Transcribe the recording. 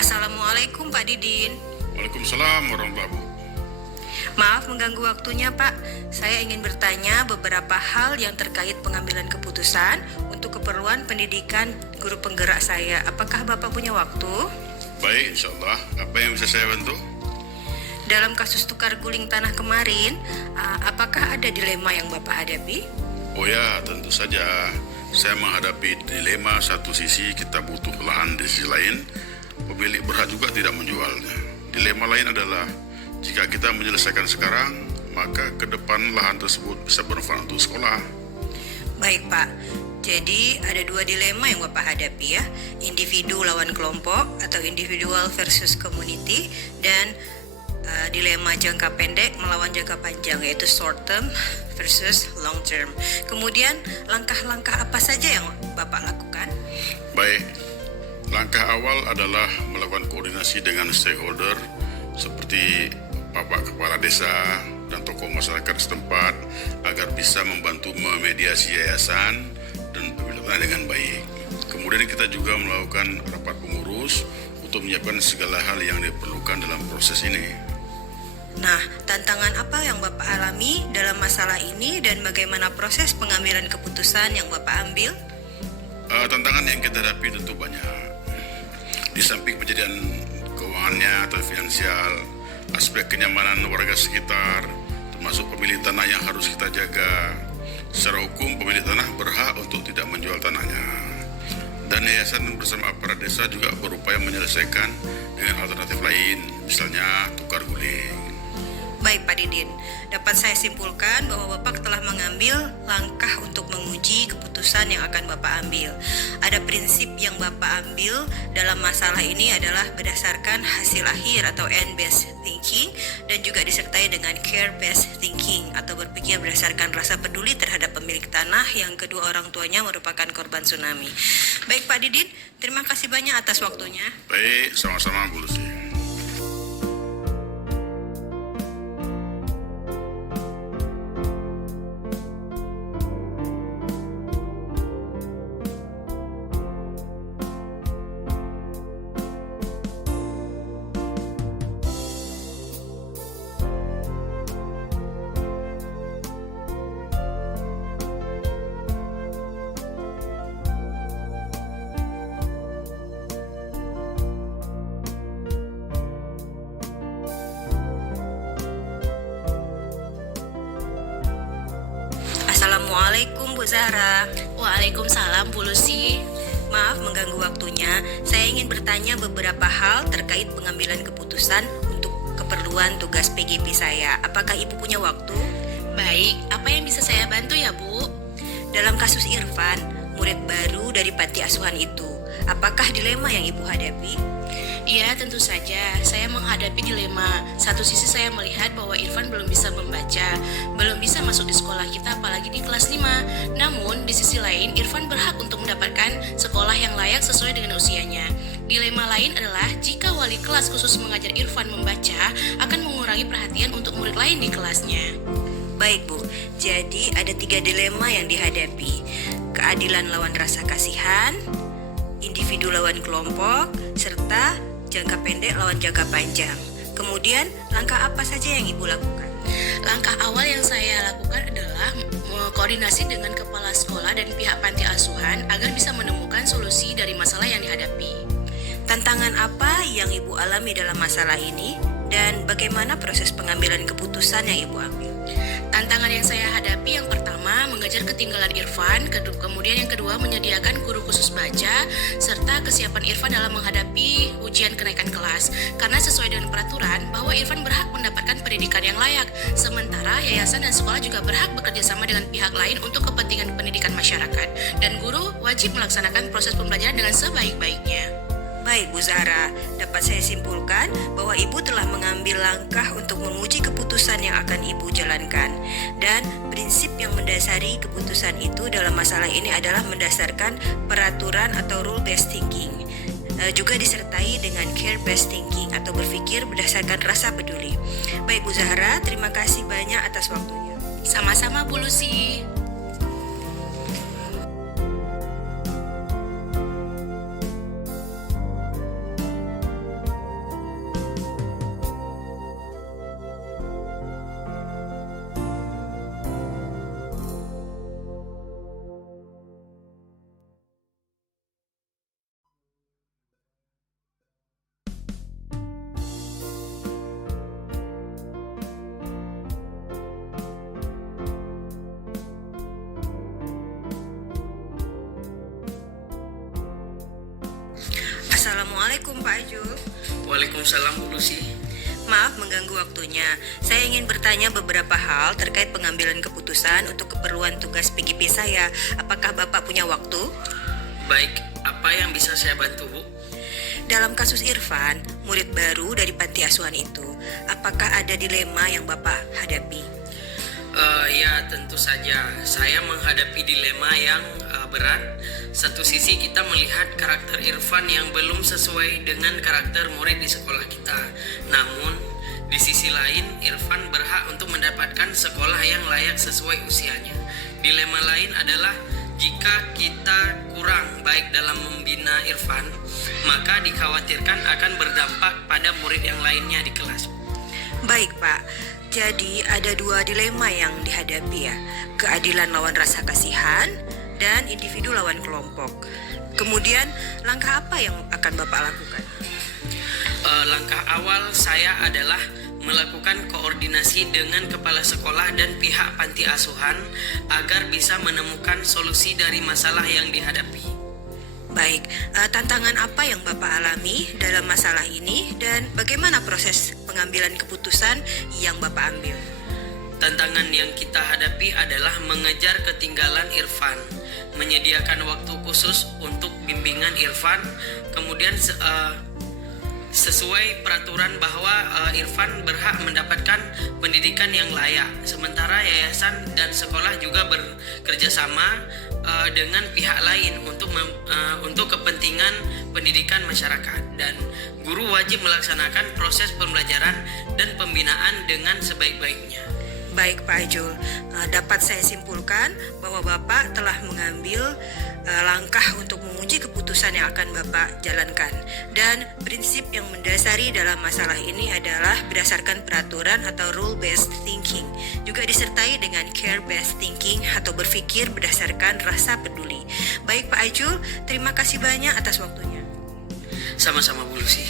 Assalamualaikum Pak Didin. Waalaikumsalam warahmatullahi wabarakatuh. Maaf mengganggu waktunya Pak. Saya ingin bertanya beberapa hal yang terkait pengambilan keputusan untuk keperluan pendidikan guru penggerak saya. Apakah Bapak punya waktu? Baik, insya Allah. Apa yang bisa saya bantu? Dalam kasus tukar guling tanah kemarin, apakah ada dilema yang Bapak hadapi? Oh ya, tentu saja. Saya menghadapi dilema satu sisi kita butuh lahan, di sisi lain pemilik berhak juga tidak menjualnya. Dilema lain adalah jika kita menyelesaikan sekarang, maka ke depan lahan tersebut bisa bermanfaat untuk sekolah. Baik Pak, jadi ada dua dilema yang Bapak hadapi ya, individu lawan kelompok atau individual versus community, dan dilema jangka pendek melawan jangka panjang, yaitu short term versus long term. Kemudian langkah-langkah apa saja yang Bapak lakukan? Baik, langkah awal adalah melakukan koordinasi dengan stakeholder seperti Bapak Kepala Desa dan tokoh masyarakat setempat agar bisa membantu memediasi yayasan dan pemilik tanah dengan baik. Kemudian kita juga melakukan rapat pengurus untuk menyiapkan segala hal yang diperlukan dalam proses ini. Nah, tantangan apa yang Bapak alami dalam masalah ini dan bagaimana proses pengambilan keputusan yang Bapak ambil? Tantangan yang kita hadapi tentu banyak. Di samping kejadian keuangannya atau finansial, aspek kenyamanan warga sekitar, termasuk pemilik tanah yang harus kita jaga. Secara hukum, pemilik tanah berhak untuk tidak menjual tanahnya. Dan yayasan bersama aparat desa juga berupaya menyelesaikan dengan alternatif lain, misalnya tukar guling. Baik Pak Didin, dapat saya simpulkan bahwa Bapak telah mengambil langkah untuk menguji keputusan yang akan Bapak ambil. Ada prinsip yang Bapak ambil dalam masalah ini adalah berdasarkan hasil akhir atau end-based thinking, dan juga disertai dengan care-based thinking atau berpikir berdasarkan rasa peduli terhadap pemilik tanah yang kedua orang tuanya merupakan korban tsunami. Baik Pak Didin, terima kasih banyak atas waktunya. Baik, sama-sama Bu Lucy. Assalamualaikum Bu Zahra. Waalaikumsalam Bu Lucy. Maaf mengganggu waktunya. Saya ingin bertanya beberapa hal terkait pengambilan keputusan untuk keperluan tugas PGP saya. Apakah Ibu punya waktu? Baik, apa yang bisa saya bantu ya Bu? Dalam kasus Irfan, murid baru dari panti asuhan itu, apakah dilema yang Ibu hadapi? Iya, tentu saja. Saya menghadapi dilema. Satu sisi saya melihat bahwa Irfan belum bisa membaca, belum bisa masuk di sekolah kita apalagi di kelas 5. Namun, di sisi lain, Irfan berhak untuk mendapatkan sekolah yang layak sesuai dengan usianya. Dilema lain adalah jika wali kelas khusus mengajar Irfan membaca akan mengurangi perhatian untuk murid lain di kelasnya. Baik Bu, jadi ada 3 dilema yang dihadapi. Keadilan lawan rasa kasihan, individu lawan kelompok, serta jangka pendek lawan jangka panjang. Kemudian, langkah apa saja yang Ibu lakukan? Langkah awal yang saya lakukan adalah koordinasi dengan kepala sekolah dan pihak panti asuhan agar bisa menemukan solusi dari masalah yang dihadapi. Tantangan apa yang Ibu alami dalam masalah ini dan bagaimana proses pengambilan keputusan yang Ibu ambil? Tantangan yang saya hadapi yang pertama mengejar ketinggalan Irfan, kemudian yang kedua menyediakan guru khusus baca, serta kesiapan Irfan dalam menghadapi ujian kenaikan kelas. Karena sesuai dengan peraturan bahwa Irfan berhak mendapatkan pendidikan yang layak, sementara yayasan dan sekolah juga berhak bekerja sama dengan pihak lain untuk kepentingan pendidikan masyarakat. Dan guru wajib melaksanakan proses pembelajaran dengan sebaik-baiknya. Baik Bu Zahra, dapat saya simpulkan bahwa Ibu telah mengambil langkah untuk menguji keputusan yang akan Ibu jalankan. Dan prinsip yang mendasari keputusan itu dalam masalah ini adalah mendasarkan peraturan atau rule-based thinking. Juga disertai dengan care-based thinking atau berpikir berdasarkan rasa peduli. Baik Bu Zahra, terima kasih banyak atas waktunya. Sama-sama Bu Lucy. Assalamualaikum Pak Ajul. Waalaikumsalam Bu Lucy. Maaf mengganggu waktunya. Saya ingin bertanya beberapa hal terkait pengambilan keputusan untuk keperluan tugas PGP saya. Apakah Bapak punya waktu? Baik, apa yang bisa saya bantu Bu? Dalam kasus Irfan, murid baru dari panti asuhan itu, apakah ada dilema yang Bapak hadapi? Ya tentu saja, saya menghadapi dilema yang berat. Satu sisi kita melihat karakter Irfan yang belum sesuai dengan karakter murid di sekolah kita. Namun, di sisi lain Irfan berhak untuk mendapatkan sekolah yang layak sesuai usianya. Dilema lain adalah jika kita kurang baik dalam membina Irfan, maka dikhawatirkan akan berdampak pada murid yang lainnya di kelas. Baik Pak, jadi ada dua dilema yang dihadapi ya. Keadilan lawan rasa kasihan dan individu lawan kelompok. Kemudian langkah apa yang akan Bapak lakukan? Langkah awal saya adalah melakukan koordinasi dengan kepala sekolah dan pihak panti asuhan agar bisa menemukan solusi dari masalah yang dihadapi. Baik, tantangan apa yang Bapak alami dalam masalah ini dan bagaimana proses pengambilan keputusan yang Bapak ambil? Tantangan yang kita hadapi adalah mengejar ketinggalan Irfan, menyediakan waktu khusus untuk bimbingan Irfan, kemudian sesuai peraturan bahwa Irfan berhak mendapatkan pendidikan yang layak. Sementara yayasan dan sekolah juga bekerja sama dengan pihak lain untuk kepentingan pendidikan masyarakat, dan guru wajib melaksanakan proses pembelajaran dan pembinaan dengan sebaik-baiknya. Baik Pak Ajul, dapat saya simpulkan bahwa Bapak telah mengambil langkah untuk menguji keputusan yang akan Bapak jalankan, dan prinsip yang mendasari dalam masalah ini adalah berdasarkan peraturan atau rule based thinking, juga disertai dengan care based thinking atau berpikir berdasarkan rasa peduli. Baik Pak Ajul, terima kasih banyak atas waktunya. Sama-sama Bu Lucy.